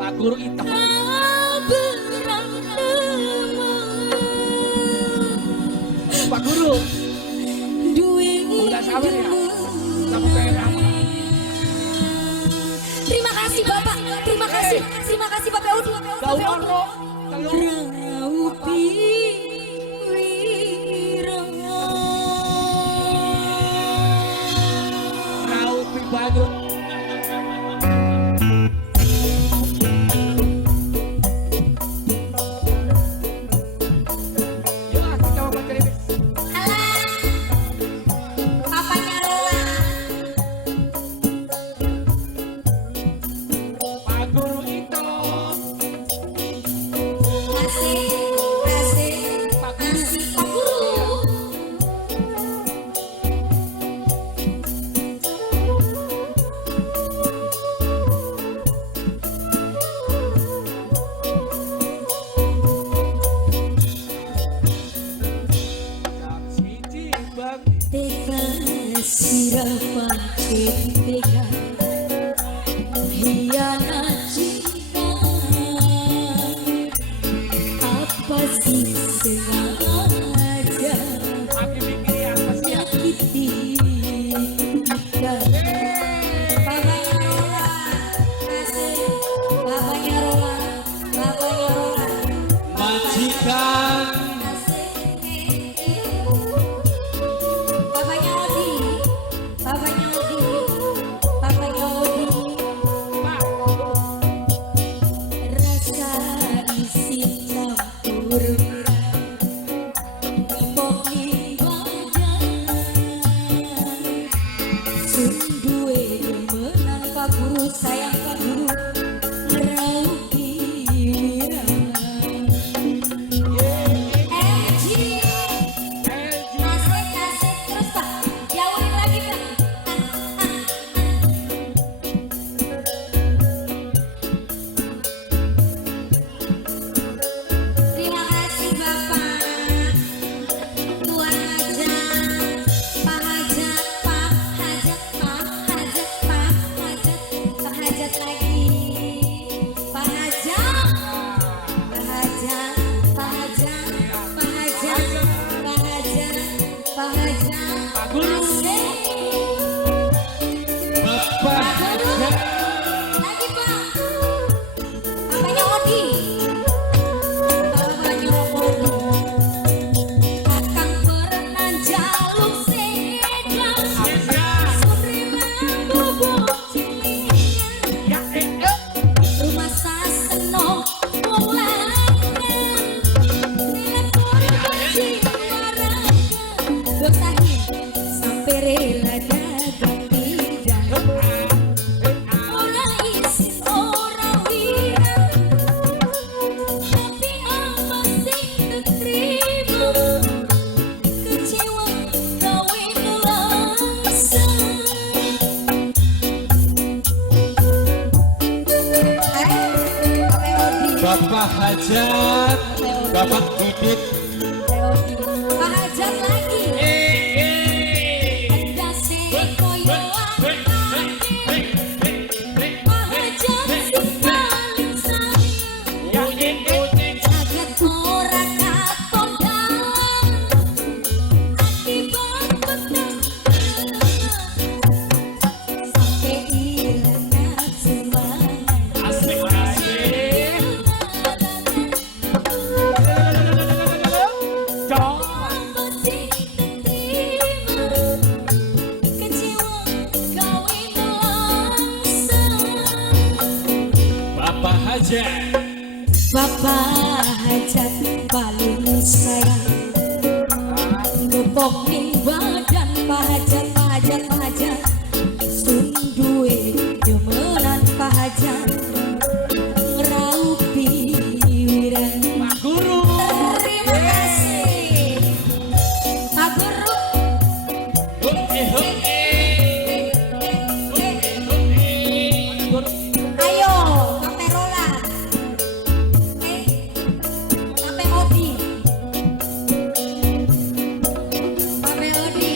Pak Guru Ito. Pak Guru. Udah sabar ya. Kamu kayak lama. Terima kasih Bapak. Terima kasih. Terima kasih Bapak Udi. Bapak Udi. Raupi Badut. Sirapa tega hianat cinta apa sih sengaja menyakiti kita. Bapaknya Rola, majikan. sayang Pak Guru ngeraupi wirang LG kasih terus Pak diawalin lagi Pak. Terima kasih Bapak Tuan Hajat Pak Hajat Pak Hajat Pak Hajat Pak Hajat lagi Pak Hajat Pak Hajat Pak Hajat Pak Hajat Pak Hajat Pak Hajat Pak Guru. Bapak Guru lagi Pak. Bapaknya Odi. Bapaknya Odi. Kakang pernah jaluk sedang sore bubuk cilian rumah saseno wong lanang telepon kunci warga dosahin sampai rela dagang pindah orang isin orang wirang tapi apa sih keterima kecewa kawin langsung. Bapak Hajat, Bapak Didit. Pak Hajat lagi. Dasi koyoan Pak Hajat si paling sayang. Jagat ora katon dalan akibat petang sampai ilang semangat. Asik asik. Apa sih keterima kecewa kawin langsung. Bapak Hajat. Bapak Hajat paling sayang ngepokin badan Pak Hajat Pak Hajat Pak Hajat sun duwe demenan Pak Hajat ngeraupi wirang. Pak Guru. Terima kasih Pak Guru. Ayo sampai Rola sampai Odi sampai Odi.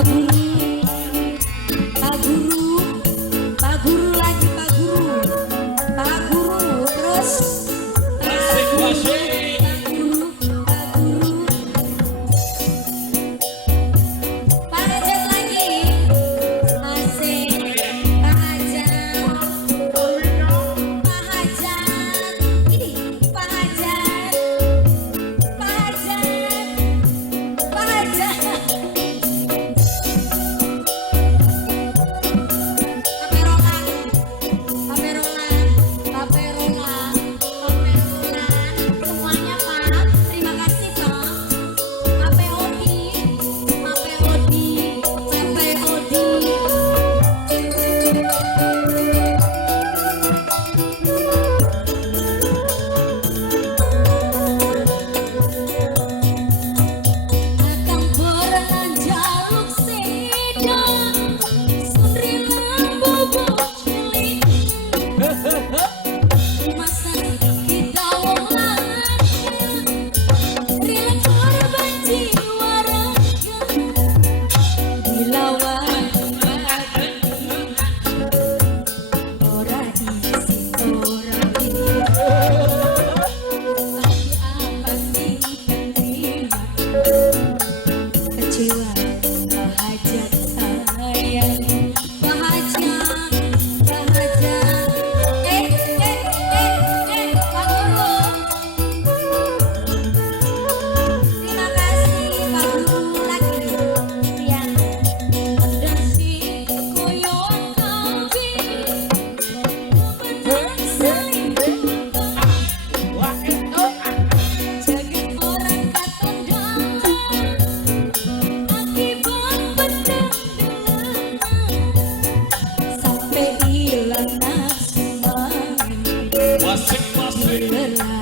Pak Guru, Pak Guru, Pak Guru lagi Pak Guru, Pak Guru terus Asik wasik. Pak Guru, Pak Guru, Pak Hajat lagi, asik, Pak Hajat, Pak Hajat, ini Pak Hajat, Pak Hajat, Pak Hajat. Semuanya Pak, terima kasih Pak. KPOD, KPOD, KPOD. Akang berenang jaluk sedang, sundri lampu cilik. Masa di dalam langit, rela korban jiwa raga, dilawan ora isi ora ini. Tapi apa sih terima kecewa Pak Hajat sayang, Pak Hajat, Pak Hajat. Pak Guru. Terima kasih Pak Guru lagi. Ya, ada si koyong kalbi, kebetulan selingkuh. Jagat orang katondang, akibat bedang sampai hilang nafsu main. Wasik wasik. Lelah